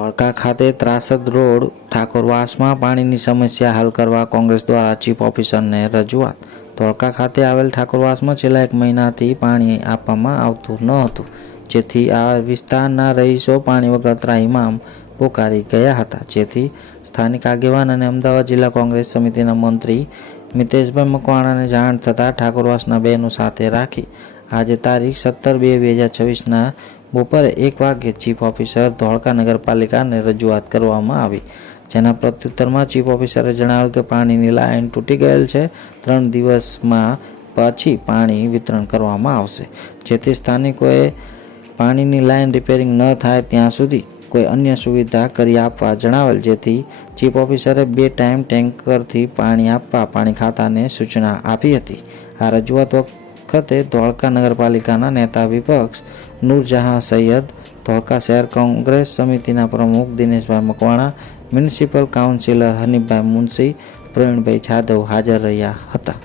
ધોળકા ખાતે ત્રાસદ રોડ ઠાકોરવાસમાં પાણીની સમસ્યા હલ કરવા કોંગ્રેસ દ્વારા ચીફ ઓફિસરને રજૂઆત। ધોળકા ખાતે આવેલ ઠાકોરવાસમાં છેલ્લા 1 મહિનાથી પાણી આપવામાં આવતું ન હતું, જેથી આ વિસ્તારના રહીશો પાણી વગર ત્રાહિમામ પોકારી ગયા હતા, જેથી સ્થાનિક આગેવાન અને અમદાવાદ જિલ્લા કોંગ્રેસ સમિતિના મંત્રી મિતેશભાઈ મકવાણાને જાણ થતાં ઠાકોરવાસના બહેનો સાથે રાખી આજે તારીખ 17/2/2026ના બપોરે 1 વાગ્યે ચીફ ઓફિસર ધોળકા નગરપાલિકાને રજૂઆત કરવામાં આવી, જેના પ્રત્યુત્તરમાં ચીફ ઓફિસરે જણાવ્યું કે પાણીની લાઇન તૂટી ગયેલ છે, 3 દિવસમાં પછી પાણી વિતરણ કરવામાં આવશે, જેથી સ્થાનિકોએ પાણીની લાઇન રિપેરિંગ ન થાય ત્યાં સુધી કોઈ અન્ય સુવિધા કરી આપવા જણાવેલ, જેથી ચીફ ઓફિસરે 2 ટાઈમ ટેન્કરથી પાણી આપવા પાણી ખાતાને સૂચના આપી હતી। આ રજૂઆત વખતે ધોળકા નગરપાલિકાના નેતા વિપક્ષ નૂરજહાં સૈયદ, ધોળકા શહેર કોંગ્રેસ સમિતિના પ્રમુખ દિનેશભાઈ મકવાણા, મ્યુનિસિપલ કાઉન્સિલર હનીફભાઈ મુનશી, પ્રવીણભાઈ જાદવ હાજર રહ્યા હતા।